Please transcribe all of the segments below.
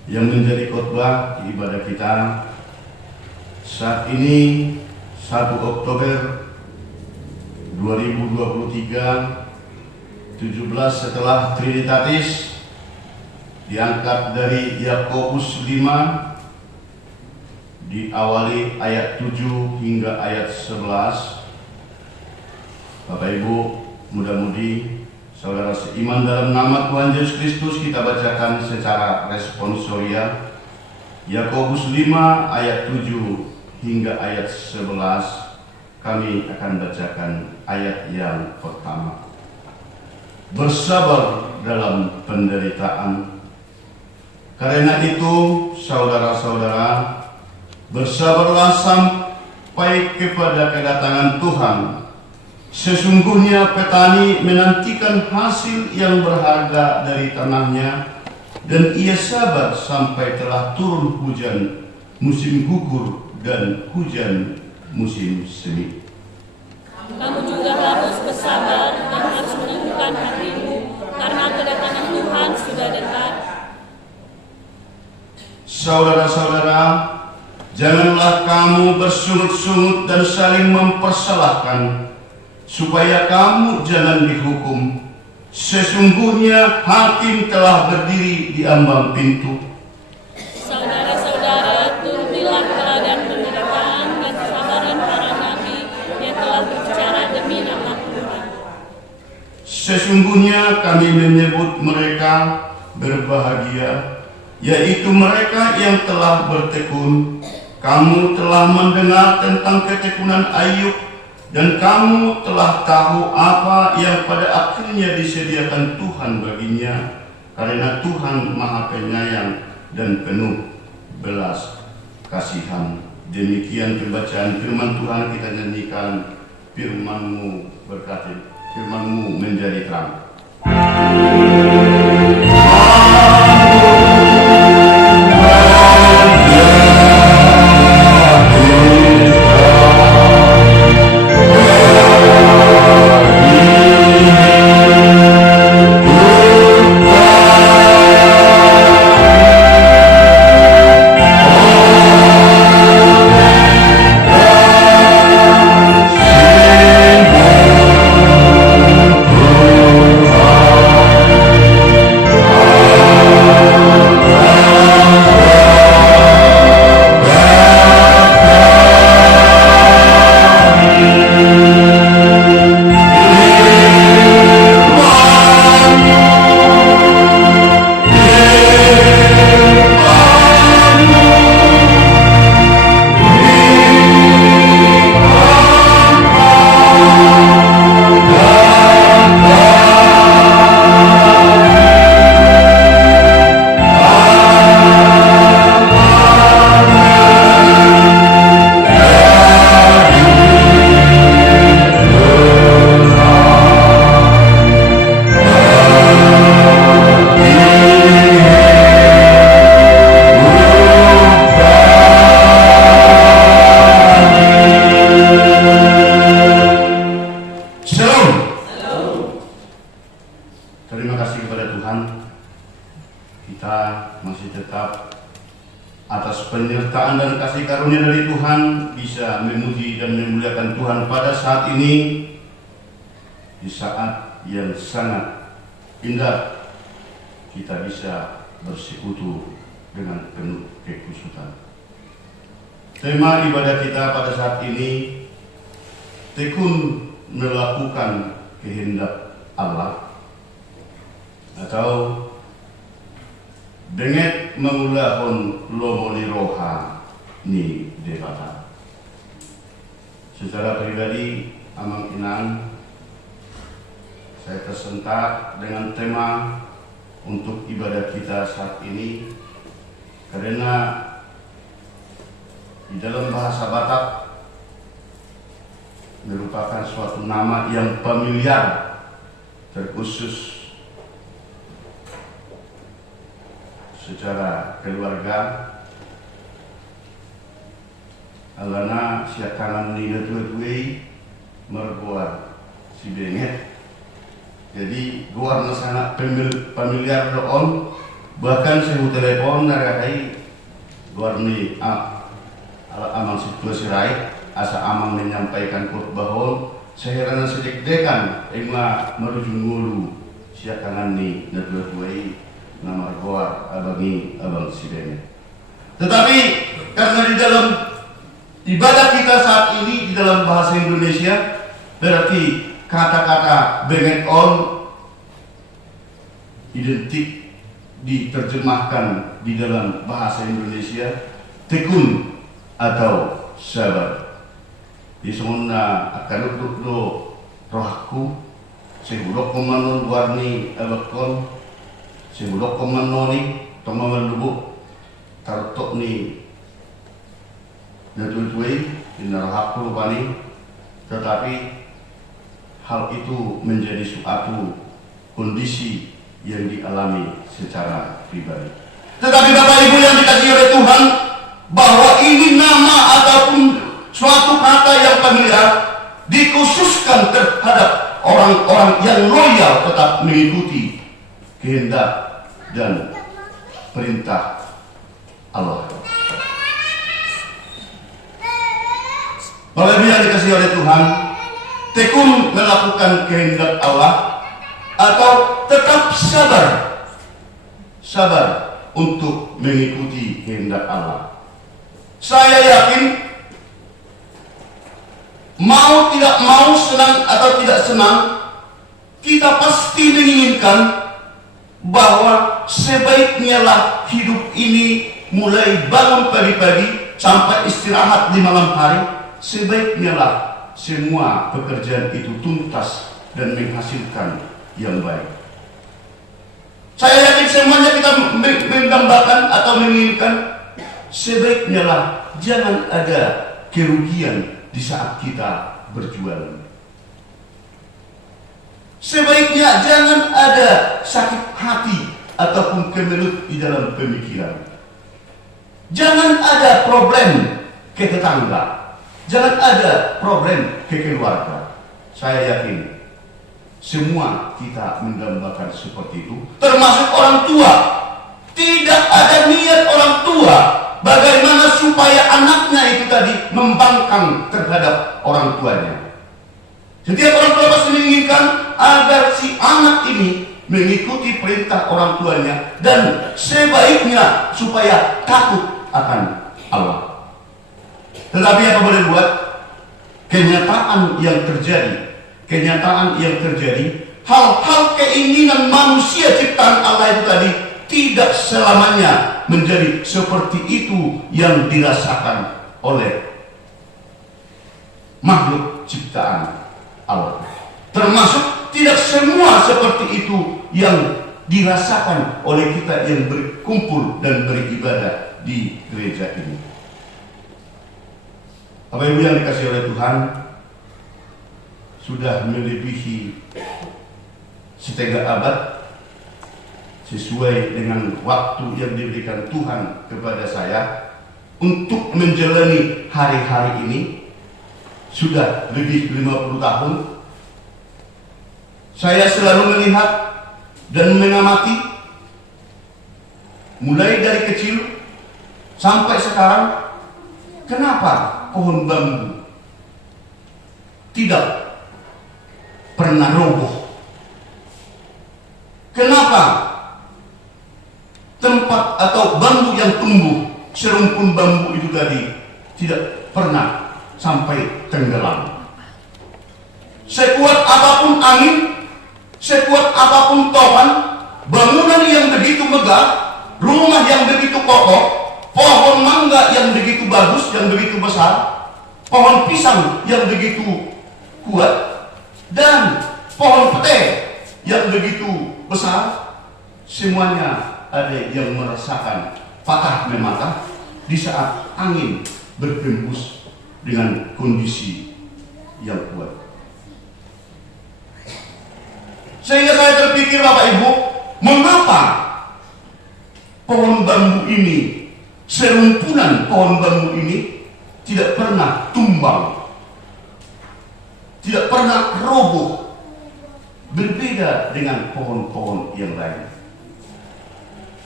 yang menjadi khotbah di ibadah kita saat ini 1 Oktober 2023, 17 setelah Trinitatis, diangkat dari Yakobus 5, diawali ayat 7 hingga ayat 11. Bapak Ibu, mudah-mudi saudara seiman dalam nama Tuhan Yesus Kristus, kita bacakan secara responsoria Yakobus 5 ayat 7 hingga ayat 11. Kami akan bacakan ayat yang pertama. Bersabar dalam penderitaan. Karena itu, saudara-saudara, bersabarlah sampai kepada kedatangan Tuhan. Sesungguhnya petani menantikan hasil yang berharga dari tanahnya, dan ia sabar sampai telah turun hujan musim gugur dan hujan musim semi. Kamu juga harus bersabar dan harus meneguhkan hatimu, karena kedatangan Tuhan sudah dekat. Saudara-saudara, janganlah kamu bersungut-sungut dan saling mempersalahkan, supaya kamu jangan dihukum. Sesungguhnya hakim telah berdiri di ambang pintu. Saudara-saudara, turutilah teladan penderitaan dan kesabaran para nabi yang telah berbicara demi nama Tuhan. Sesungguhnya kami menyebut mereka berbahagia, yaitu mereka yang telah bertekun. Kamu telah mendengar tentang ketekunan Ayub, dan kamu telah tahu apa yang pada akhirnya disediakan Tuhan baginya, karena Tuhan Maha Penyayang dan penuh belas kasihan. Demikian pembacaan firman Tuhan. Kita nyanyikan firman-Mu berkati, firman-Mu menjadi terang. Tema ibadah kita pada saat ini, tekun melakukan kehendak Allah, atau denget mengulahon lomoni roha ni debata. Secara pribadi, amang inang, saya tersentak dengan tema untuk ibadah kita saat ini, karena di dalam bahasa Batak merupakan suatu nama yang familiar, terkhusus secara keluarga. Alana siakangan nina tuwe mergoar si benget. Jadi goar na sangat familiar doon Bahkan saya telepon narakai warni amang situasi rai asa amang menyampaikan khotbah saya rana sedek-dekan ema merujuk ngulu siakangan ni nadua-duai nama goa abang sidene. Tetapi karena di dalam ibadah kita saat ini di dalam bahasa Indonesia berarti kata-kata bring it on identik diterjemahkan di dalam bahasa Indonesia tekun atau sabar. Di semua akan do rohku sebulok komanon warni abakon sebulok komanoni tomaman lubuk tarutok ni natutui dinarahku bani, tetapi hal itu menjadi suatu kondisi yang dialami secara pribadi. Tetapi Bapak Ibu yang dikasihi oleh Tuhan, bahwa ini nama ataupun suatu kata yang familiar dikhususkan terhadap orang-orang yang loyal tetap mengikuti kehendak dan perintah Allah. Bapak Ibu yang dikasihi oleh Tuhan, tekun melakukan kehendak Allah atau tetap sabar untuk mengikuti kehendak Allah. Saya yakin mau tidak mau, senang atau tidak senang, kita pasti menginginkan bahwa sebaiknya lah hidup ini mulai bangun pagi-pagi sampai istirahat di malam hari, sebaiknya lah semua pekerjaan itu tuntas dan menghasilkan yang baik. Saya yakin semuanya kita mendambakan atau menginginkan sebaiknya lah jangan ada kerugian di saat kita berjualan. Sebaiknya jangan ada sakit hati ataupun kemelut di dalam pemikiran. Jangan ada problem ke tetangga. Jangan ada problem ke keluarga. Saya yakin semua kita mendambakan seperti itu, termasuk orang tua. Tidak ada niat orang tua bagaimana supaya anaknya itu tadi membangkang terhadap orang tuanya. Setiap orang tua pasti menginginkan agar si anak ini mengikuti perintah orang tuanya dan sebaiknya supaya takut akan Allah. Tetapi apa boleh buat? Kenyataan yang terjadi, hal-hal keinginan manusia ciptaan Allah itu tadi tidak selamanya menjadi seperti itu yang dirasakan oleh makhluk ciptaan Allah. Termasuk tidak semua seperti itu yang dirasakan oleh kita yang berkumpul dan beribadah di gereja ini. Bapak Ibu yang dikasihi oleh Tuhan, sudah melebihi setengah abad sesuai dengan waktu yang diberikan Tuhan kepada saya untuk menjalani hari-hari ini. Sudah lebih 50 tahun saya selalu melihat dan mengamati mulai dari kecil sampai sekarang, kenapa pohon bambu tidak pernah roboh? Kenapa tempat atau bambu yang tumbuh, serumpun bambu itu tadi tidak pernah sampai tenggelam? Sekuat apapun angin, sekuat apapun topan, bangunan yang begitu megah, rumah yang begitu kokoh, pohon mangga yang begitu bagus, yang begitu besar, pohon pisang yang begitu kuat, dan pohon pete yang begitu besar, semuanya ada yang merasakan patah mematah di saat angin berhembus dengan kondisi yang kuat. Sehingga saya terpikir, Bapak Ibu, mengapa pohon bambu ini, serumpunan pohon bambu ini tidak pernah tumbang, tidak pernah roboh, berbeda dengan pohon-pohon yang lain.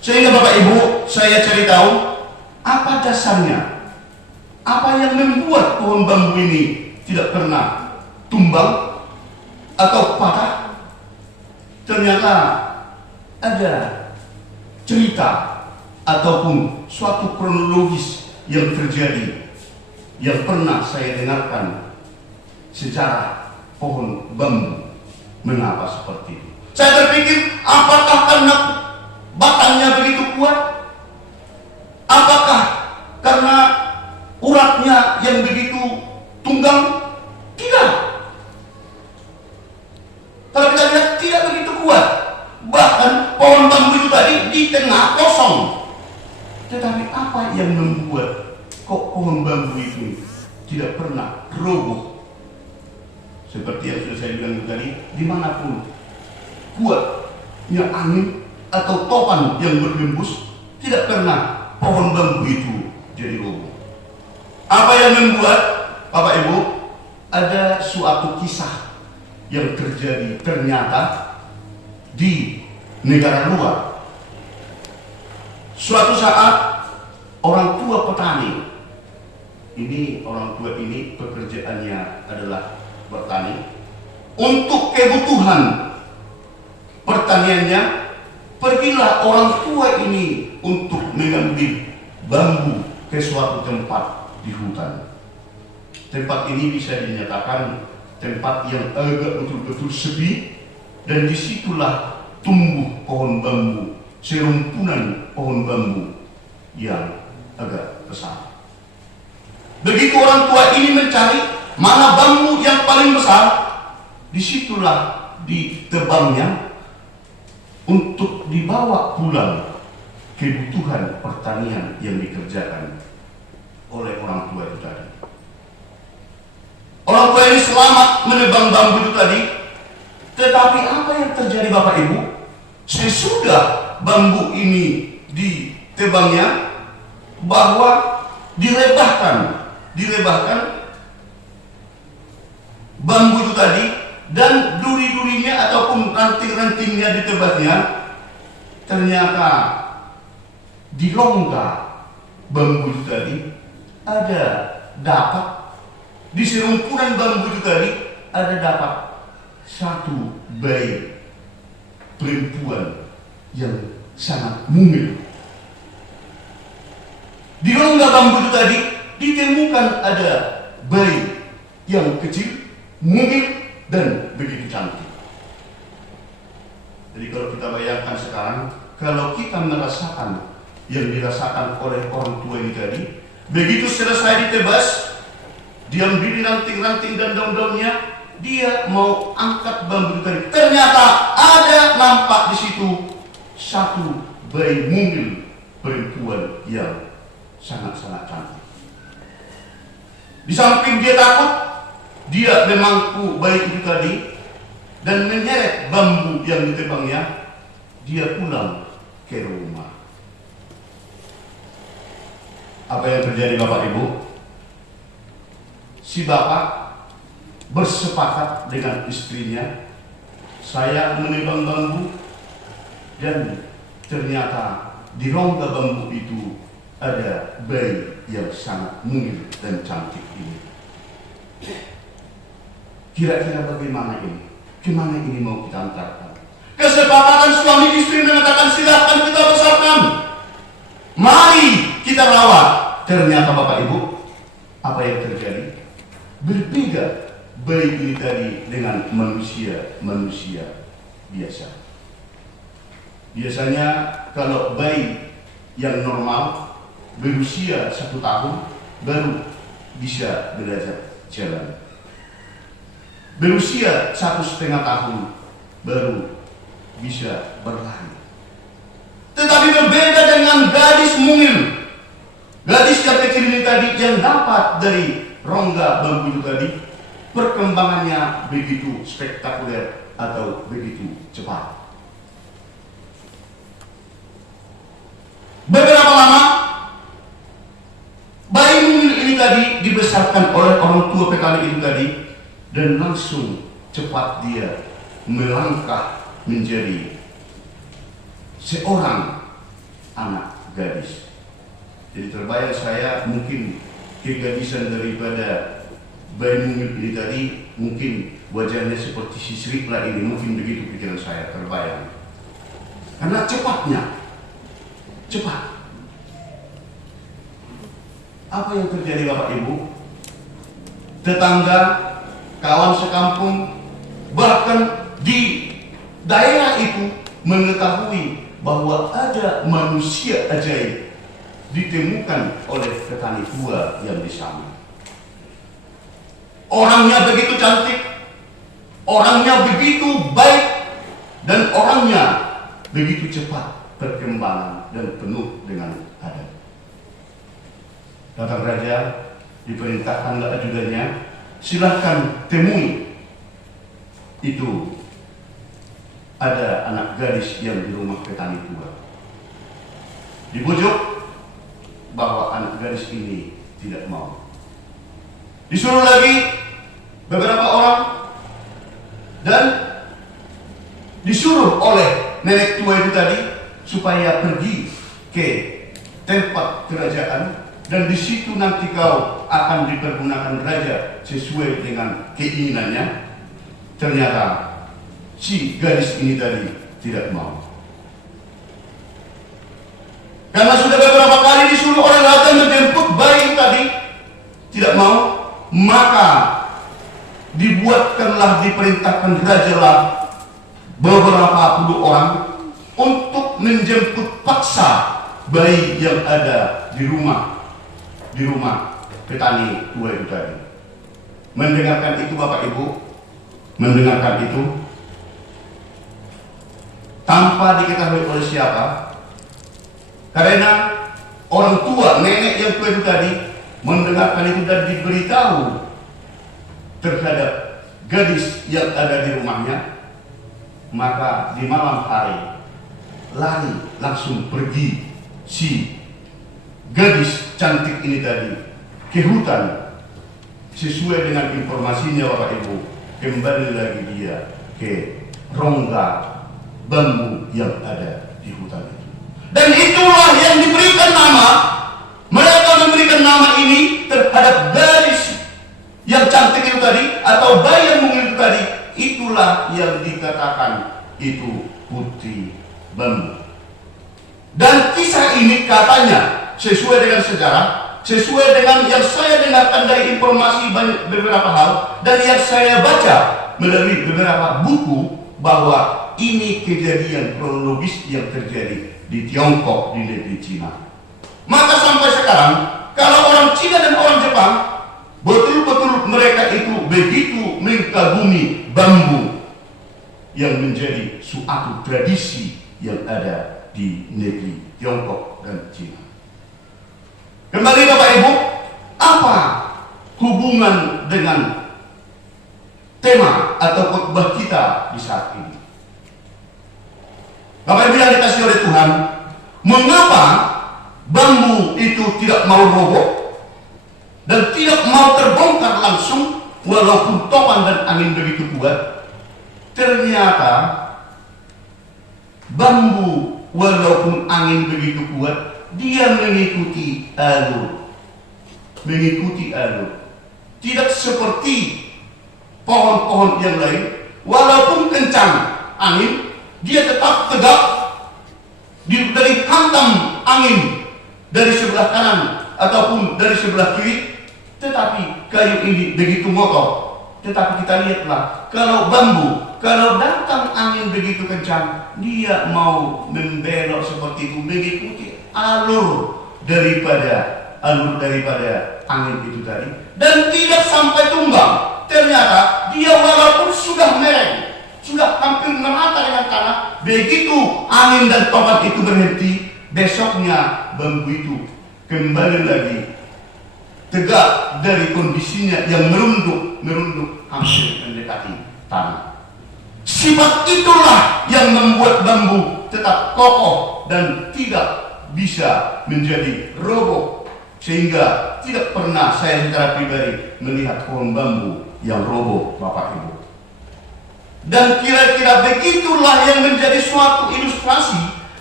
Sehingga Bapak Ibu, saya cari tahu apa dasarnya, apa yang membuat pohon bambu ini tidak pernah tumbang atau patah. Ternyata ada cerita ataupun suatu kronologis yang terjadi yang pernah saya dengarkan sejarah pohon bambu mengapa seperti itu. Saya berpikir, apakah karena batangnya begitu kuat? Apakah karena uratnya yang begitu tunggang? Tidak. Kalau kita lihat, tidak begitu kuat. Bahkan pohon bambu itu tadi di tengah kosong. Tetapi apa yang membuat kok pohon bambu itu tidak pernah roboh? Seperti yang sudah saya bilang tadi, dimanapun kuatnya angin atau topan yang berhembus, tidak pernah pohon bambu itu jadi roboh. Apa yang membuat, Bapak Ibu, ada suatu kisah yang terjadi ternyata di negara luar. Suatu saat orang tua petani, orang tua ini pekerjaannya adalah bertani, untuk kebutuhan pertaniannya pergilah orang tua ini untuk mengambil bambu ke suatu tempat di hutan. Tempat ini bisa dinyatakan tempat yang agak betul-betul sepi, dan disitulah tumbuh pohon bambu, serumpunan pohon bambu yang agak besar. Begitu orang tua ini mencari mana bambu yang paling besar, disitulah ditebangnya untuk dibawa pulang kebutuhan pertanian yang dikerjakan oleh orang tua itu tadi. Orang tua ini selamat menebang bambu itu tadi, tetapi apa yang terjadi Bapak Ibu? Sesudah bambu ini ditebangnya, bahwa direbahkan bambu itu tadi, dan duri-durinya ataupun ranting-rantingnya ditebaknya, ternyata di rongga bambu itu tadi ada dapat, di serumpunan bambu itu tadi ada dapat satu bayi perempuan yang sangat mungil. Di rongga bambu itu tadi ditemukan ada bayi yang kecil, mungil, dan begitu cantik. Jadi kalau kita bayangkan sekarang, kalau kita merasakan yang dirasakan oleh orang tua ini tadi, begitu selesai ditebas, diambil ranting-ranting dan daun-daunnya, dia mau angkat bambu tadi. Ternyata ada nampak di situ satu bayi mungil perempuan yang sangat-sangat cantik. Di samping dia takut, dia memangku bayi itu tadi dan menyeret bambu yang ditebangnya. Dia pulang ke rumah. Apa yang terjadi Bapak Ibu? Si bapak bersepakat dengan istrinya, saya menebang bambu, dan ternyata di rongga bambu itu ada bayi yang sangat mungil dan cantik ini. Kira-kira bagaimana ini? Kemana ini mau kita antarkan? Kesepakatan suami istri mengatakan, silakan kita besarkan, mari kita rawat. Ternyata Bapak Ibu, apa yang terjadi? Berbeda bayi ini tadi dengan manusia biasa. Biasanya kalau bayi yang normal berusia 1 tahun baru bisa belajar jalan. Berusia 1,5 tahun baru bisa berlari. Tetapi berbeda dengan gadis mungil. Gadis yang kecil ini tadi yang dapat dari rongga bambu itu tadi, perkembangannya begitu spektakuler atau begitu cepat. Beberapa lama bayi mungil ini tadi dibesarkan oleh orang tua PKL itu tadi, dan langsung cepat dia melangkah menjadi seorang anak gadis. Jadi terbayang saya mungkin kegadisan daripada bayi mungil ini tadi, mungkin wajahnya seperti si Srikla ini, mungkin begitu pikiran saya terbayang. Karena cepatnya, cepat. Apa yang terjadi Bapak Ibu? Tetangga, kawan sekampung, bahkan di daerah itu mengetahui bahwa ada manusia ajaib ditemukan oleh petani tua yang di sana. Orangnya begitu cantik, orangnya begitu baik, dan orangnya begitu cepat perkembangan dan penuh dengan adat. Datang raja, diperintahkanlah ajudannya, silahkan temui itu ada anak gadis yang di rumah petani tua. Dibujuk bahwa anak gadis ini tidak mau. Disuruh lagi beberapa orang dan disuruh oleh nenek tua itu tadi supaya pergi ke tempat kerajaan, dan di situ nanti kau akan dipergunakan raja sesuai dengan keinginannya. Ternyata si gadis ini tadi tidak mau. Karena sudah beberapa kali disuruh oleh raja menjemput bayi tadi, tidak mau, maka diperintahkan raja lah beberapa puluh orang untuk menjemput paksa bayi yang ada di rumah petani tua itu tadi. Mendengarkan itu Bapak Ibu, mendengarkan itu tanpa diketahui oleh siapa. Karena orang tua, nenek yang tua itu tadi mendengarkan itu dan diberitahu terhadap gadis yang ada di rumahnya, maka di malam hari lari langsung pergi si gadis cantik ini tadi ke hutan. Sesuai dengan informasinya Bapak Ibu, kembali lagi dia ke rongga bambu yang ada di hutan itu. Dan itulah yang diberikan nama, mereka memberikan nama ini terhadap gadis yang cantik itu tadi, atau bayi yang mungil itu tadi. Itulah yang dikatakan itu putri bambu. Dan kisah ini katanya sesuai dengan sejarah, sesuai dengan yang saya dengarkan dari informasi beberapa hal, dan yang saya baca melalui beberapa buku, bahwa ini kejadian kronologis yang terjadi di Tiongkok, di negeri Cina. Maka sampai sekarang, kalau orang Cina dan orang Jepang, betul-betul mereka itu begitu mengagumi bambu yang menjadi suatu tradisi yang ada di negeri Tiongkok dan Cina. Kembali Bapak Ibu, apa hubungan dengan tema atau khotbah kita di saat ini? Bapak Ibu yang dikasihi oleh Tuhan, mengapa bambu itu tidak mau roboh dan tidak mau terbongkar langsung walaupun topan dan angin begitu kuat? Ternyata bambu walaupun angin begitu kuat, dia mengikuti alur. Tidak seperti pohon-pohon yang lain, walaupun kencang angin, dia tetap tegak. Dari hantam angin dari sebelah kanan ataupun dari sebelah kiri, tetapi kayu ini begitu ngotot. Tetapi kita lihatlah, kalau bambu, kalau datang angin begitu kencang, dia mau membelok seperti itu, mengikuti alur daripada angin itu tadi, dan tidak sampai tumbang. Ternyata dia walaupun sudah mereng, sudah hampir merata dengan tanah, begitu angin dan topan itu berhenti, besoknya bambu itu kembali lagi tegak dari kondisinya yang merunduk hampir mendekati tanah. Sifat itulah yang membuat bambu tetap kokoh dan tidak bisa menjadi roboh, sehingga tidak pernah saya secara pribadi melihat pohon bambu yang roboh, Bapak Ibu. Dan kira-kira begitulah yang menjadi suatu ilustrasi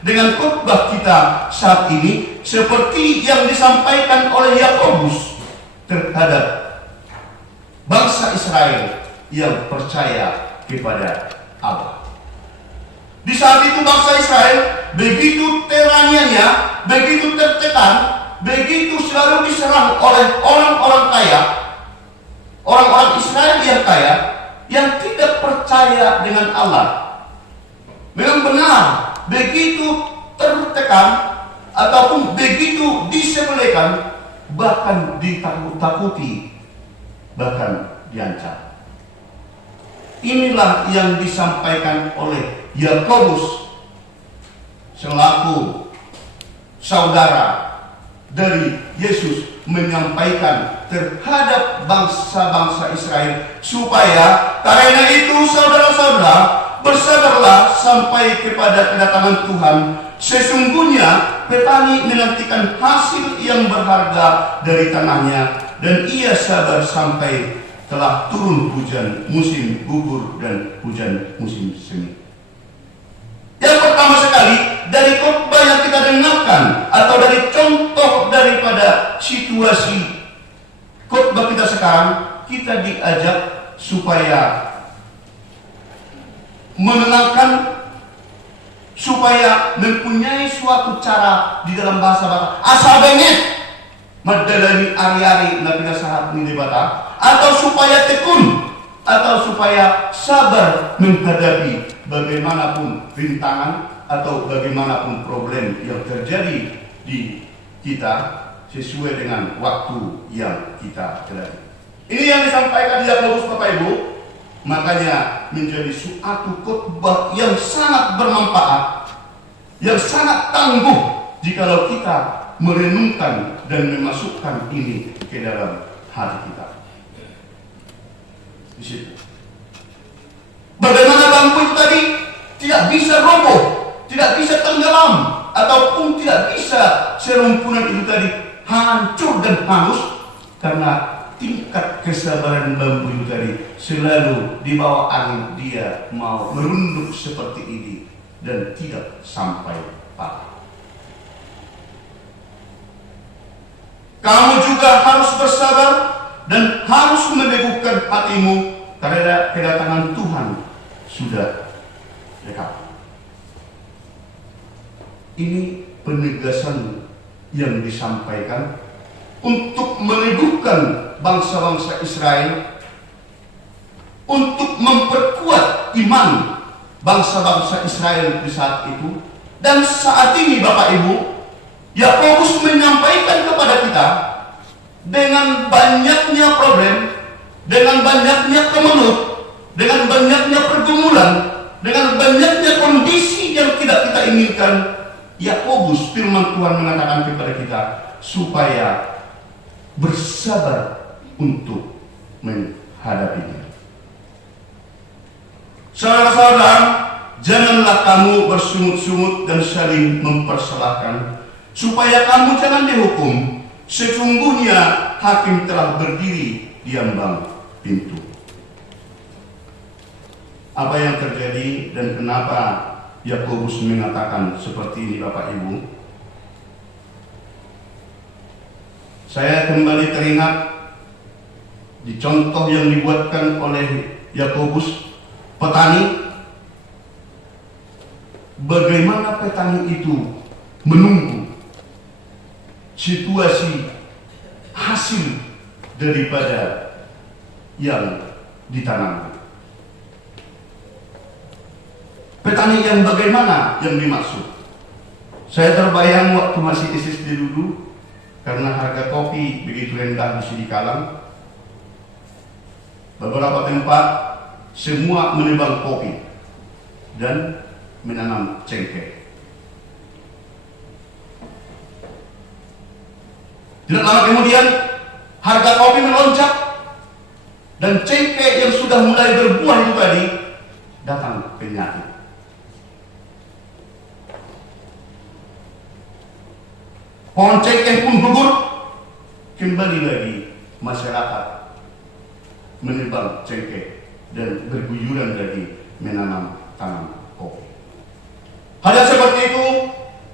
dengan khotbah kita saat ini seperti yang disampaikan oleh Yakobus terhadap bangsa Israel yang percaya kepada Allah. Di saat itu bangsa Israel begitu teraniaya, begitu tertekan, begitu selalu diserang oleh orang-orang kaya, orang-orang Israel yang kaya, yang tidak percaya dengan Allah. Memang benar, begitu tertekan ataupun begitu disepelekan, bahkan ditakut-takuti, bahkan diancam. Inilah yang disampaikan oleh Yakobus selaku saudara dari Yesus menyampaikan terhadap bangsa-bangsa Israel, supaya karena itu saudara-saudara bersabarlah sampai kepada kedatangan Tuhan. Sesungguhnya petani menantikan hasil yang berharga dari tanahnya, dan ia sabar sampai telah turun hujan musim gugur dan hujan musim semi. Yang pertama sekali, dari khotbah yang kita dengarkan atau dari contoh daripada situasi khotbah kita sekarang, kita diajak supaya menenangkan, supaya mempunyai suatu cara di dalam bahasa asal bengek madalani ari-ari nabi nasahat ni debata, atau supaya tekun, atau supaya sabar menghadapi bagaimanapun rintangan atau bagaimanapun problem yang terjadi di kita sesuai dengan waktu yang kita jalani. Ini yang disampaikan di Yakobus, Bapak Ibu. Makanya menjadi suatu khotbah yang sangat bermanfaat, yang sangat tangguh jikalau kita merenungkan dan memasukkan ini ke dalam hati kita. Di situ. Bagaimana bangku itu tadi tidak bisa roboh, tidak bisa tenggelam, ataupun tidak bisa serumpunan itu tadi hancur dan hangus, karena tingkat kesabaran bambu itu tadi selalu di bawah angin dia mau merunduk seperti ini dan tidak sampai patah. Kamu juga harus bersabar dan harus meneguhkan hatimu karena kedatangan Tuhan sudah dekat. Ini penegasan yang disampaikan untuk meneguhkan bangsa-bangsa Israel, untuk memperkuat iman bangsa-bangsa Israel di saat itu. Dan saat ini Bapak Ibu, Yakobus menyampaikan kepada kita dengan banyaknya problem, dengan banyaknya kemelut, dengan banyaknya pergumulan, dengan banyaknya kondisi yang tidak kita inginkan. Yakobus, firman Tuhan mengatakan kepada kita supaya bersabar untuk menghadapinya. Saudara-saudara, janganlah kamu bersungut-sungut dan saling mempersalahkan, supaya kamu jangan dihukum. Sesungguhnya hakim telah berdiri di ambang pintu. Apa yang terjadi dan kenapa Yakobus mengatakan seperti ini, Bapak Ibu? Saya kembali teringat di contoh yang dibuatkan oleh Yakobus, petani. Bagaimana petani itu menunggu situasi hasil daripada yang ditanam. Petani yang bagaimana yang dimaksud? Saya terbayang waktu masih SD dulu, karena harga kopi begitu rendah di sini Kalang, beberapa tempat semua menebang kopi dan menanam cengkeh. Tidak lama kemudian harga kopi melonjak dan cengkeh yang sudah mulai berbuah itu tadi datang penyakit. Pohon cengkeh pun gugur. Kembali lagi masyarakat menebang cengkeh dan berguyuran lagi menanam tanam kopi. Hal yang seperti itu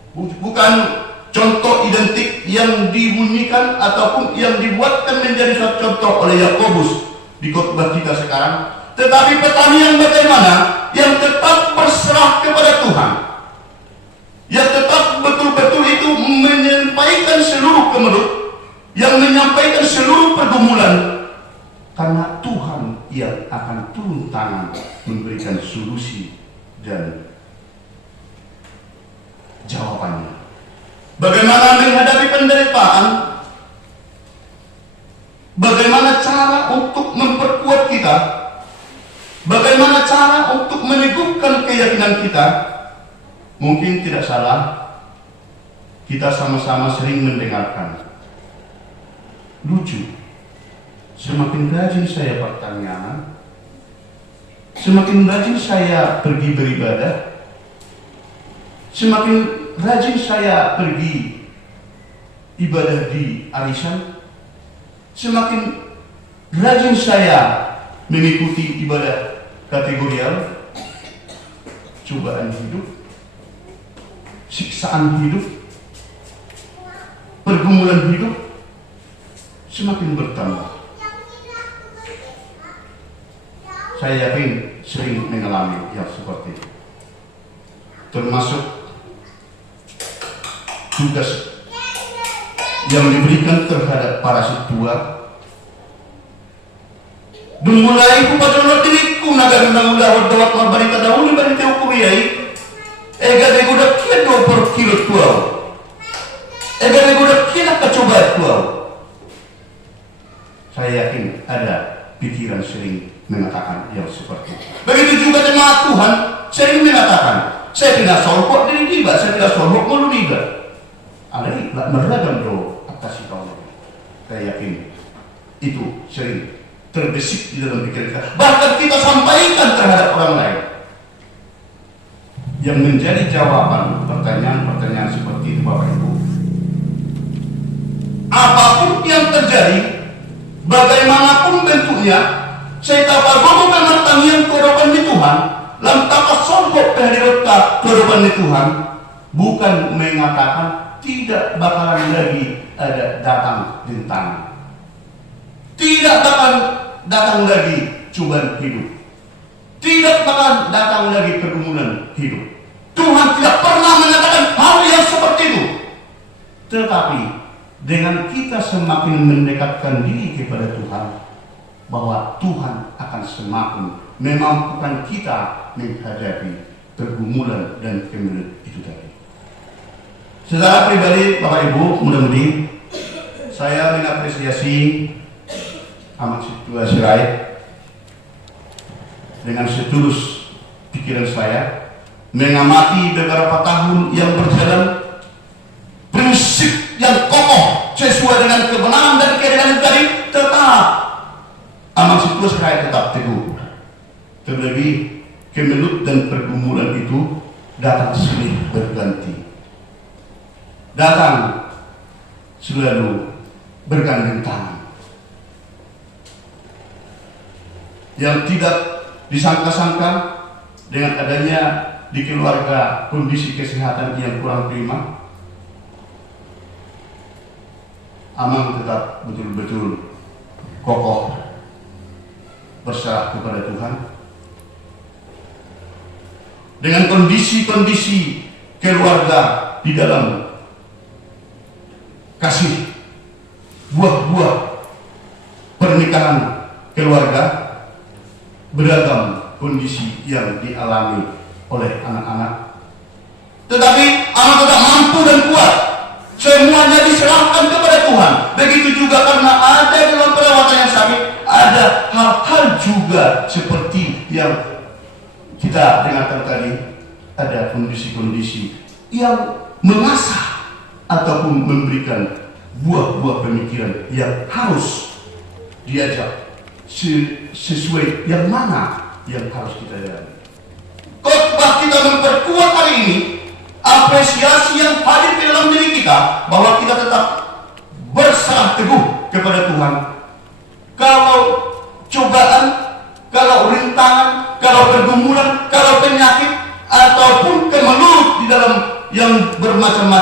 bukan contoh identik yang dibunyikan ataupun yang dibuatkan menjadi suatu contoh oleh Yakobus di khotbah kita sekarang, tetapi petani yang bagaimana, yang tetap berserah kepada Tuhan, yang tetap betul-betul itu menyampaikan seluruh kemelut, yang menyampaikan seluruh pergumulan, karena Tuhan yang akan turun tangan memberikan solusi dan jawabannya. Bagaimana menghadapi penderitaan, bagaimana cara untuk memperkuat kita, bagaimana cara untuk meneguhkan keyakinan kita. Mungkin tidak salah kita sama-sama sering mendengarkan, lucu, semakin rajin saya pertanyaan, semakin rajin saya pergi beribadah, semakin rajin saya pergi ibadah di arisan, semakin rajin saya mengikuti ibadah kategorial, cobaan hidup, siksaan hidup, pergumulan hidup semakin bertambah. Saya yakin sering mengalami yang seperti itu, termasuk tugas yang diberikan terhadap para situa. Dumulai ku padahal diriku naga undang-undang dawat marbarita dahulu barita ukuyai. Ega de gudak kia 20 kilo tuau. Ega de gudak kia kacoba tuau. Saya yakin ada pikiran sering mengatakan yang seperti itu. Begitu juga jemaat Tuhan sering mengatakan, saya tidak solpok diri tiba, saya tidak solpok mulu tiba. Ada beragam doa atas itu. Saya yakin itu sering terbesit di dalam pikiran kita. Bahkan kita sampaikan terhadap orang lain. Yang menjadi jawaban pertanyaan-pertanyaan seperti itu, Bapak Ibu, apapun yang terjadi, bagaimanapun bentuknya, saya tahu pemertanian kehidupan di Tuhan, lantakas songkok kehadiran kehidupan di Tuhan, bukan mengatakan tidak bakalan lagi ada datang rintangan, tidak bakalan datang lagi cobaan hidup, tidak bakalan datang lagi pergumulan hidup. Tuhan tidak pernah mengatakan hal yang seperti itu. Tetapi dengan kita semakin mendekatkan diri kepada Tuhan, bahwa Tuhan akan semakin memampukan kita menghadapi pergumulan dan kemelut itu tadi. Secara pribadi, Bapak Ibu, mudah-mudahan saya mengapresiasi amat situasi rakyat dengan setulus pikiran saya, mengamati beberapa tahun yang berjalan, prinsip yang kokoh sesuai dengan kebenaran dan keadilan tadi tetap amat situasi rakyat tetap teguh. Terlebih kemelut dan pergumulan itu datang silih berganti, datang selalu bergandeng tangan. Yang tidak disangka-sangka dengan adanya di keluarga kondisi kesehatan yang kurang prima, Amang tetap betul-betul kokoh berserah kepada Tuhan. Dengan kondisi-kondisi keluarga di dalam kasih, buah-buah pernikahan keluarga, beragam kondisi yang dialami oleh anak-anak, tetapi anak tetap mampu dan kuat. Semuanya diserahkan kepada Tuhan. Begitu juga karena ada dalam perawatan yang sakit, ada hal-hal juga seperti yang kita dengarkan tadi, ada kondisi-kondisi yang mengasah ataupun memberikan buah-buah pemikiran yang harus diajak sesuai yang mana yang harus kita jalani. Khotbah kita memperkuat hari ini apresiasi yang hadir di dalam diri kita, bahwa kita tetap berserah teguh kepada Tuhan. Kalau cobaan, kalau rintangan, kalau pergumulan, kalau penyakit ataupun kemelut di dalam yang bermacam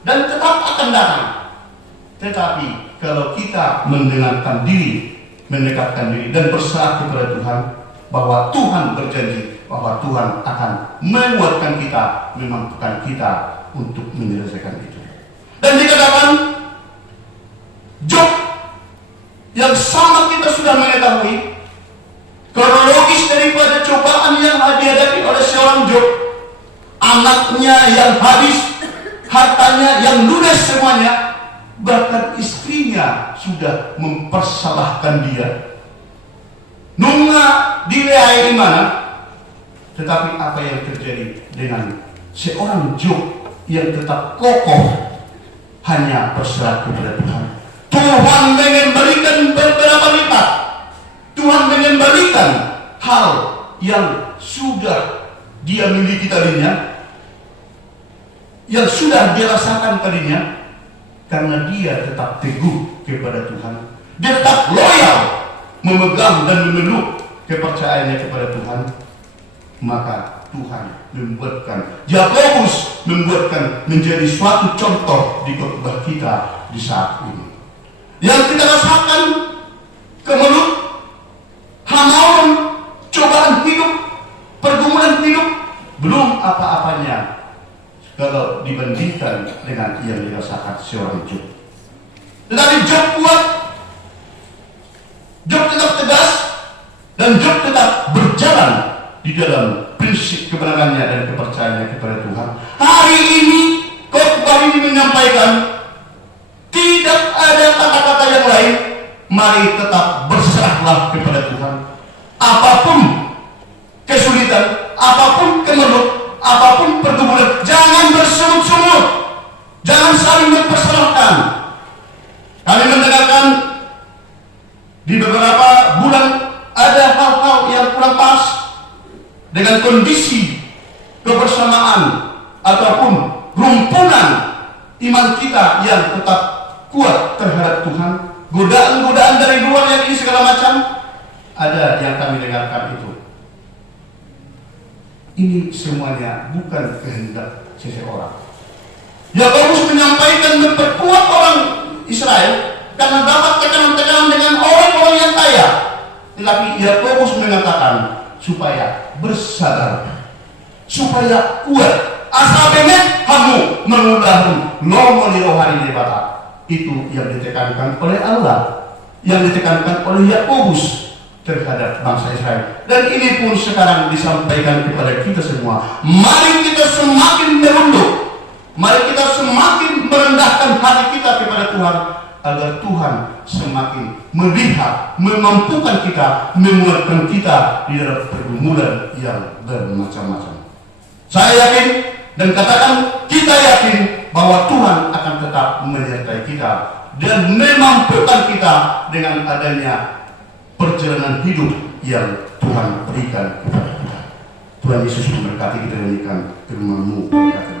dan tetap akan datang. Tetapi kalau kita mendengarkan diri, mendekatkan diri dan berserah kepada Tuhan, bahwa Tuhan berjanji bahwa Tuhan akan menguatkan kita, memampukan kita untuk menyelesaikan itu. Dan dikatakan Job yang sama kita sudah mengetahui kronologis daripada cobaan yang dihadapi oleh seorang Job, anaknya yang habis, hartanya yang ludes semuanya, bahkan istrinya sudah mempersalahkan dia. Nunga dileai di mana? Tetapi apa yang terjadi dengan seorang Job yang tetap kokoh hanya berserah kepada Tuhan? Tuhan mengembalikan beberapa lipat. Tuhan mengembalikan hal yang sudah dia miliki tadinya, yang sudah dia rasakan tadinya, karena dia tetap teguh kepada Tuhan. Dia tetap loyal, memegang dan memeluk kepercayaannya kepada Tuhan. Maka Tuhan membuatkan Yakobus menjadi suatu contoh di khotbah kita di saat ini. Yang kita rasakan kemelut, hamauan, cobaan hidup, pergumulan hidup, belum apa-apanya kalau dibandingkan dengan yang dirasakan seorang Job. Tetapi Job kuat, Job tetap tegas, dan Job tetap berjalan di dalam prinsip kebenarannya dan kepercayaannya kepada Tuhan. Hari ini khotbah ini menyampaikan tidak ada kata-kata yang lain. Mari tetap berserahlah kepada Tuhan. Apapun kesulitan, apapun kemelut, apapun pergumulan, jangan bersungut-sungut, jangan saling mempersalahkan. Kami mendengarkan di beberapa bulan ada hal-hal yang kurang pas dengan kondisi kebersamaan ataupun rumpunan iman kita yang tetap kuat terhadap Tuhan. Godaan-godaan dari luar yang ini segala macam ada yang kami dengarkan itu. Ini semuanya bukan kehendak seseorang. Yakobus menyampaikan memperkuat orang Israel karena dapat tekanan-tekanan dengan orang-orang yang kaya. Tetapi Yakobus mengatakan supaya bersabar, supaya kuat. Asa benet kamu mengulahun nomor rohani debata. Itu yang ditekankan oleh Allah, yang ditekankan oleh Yakobus terhadap bangsa Israel. Dan ini pun sekarang disampaikan kepada kita semua. Mari kita semakin merunduk, mari kita semakin merendahkan hati kita kepada Tuhan, agar Tuhan semakin melihat, memampukan kita, menguatkan kita di dalam pergumulan yang bermacam-macam. Saya yakin dan katakan kita yakin bahwa Tuhan akan tetap menyertai kita dan memampukan kita dengan adanya perjalanan hidup yang Tuhan berikan kepada kita. Tuhan Yesus memberkati kita demikian firman-Mu.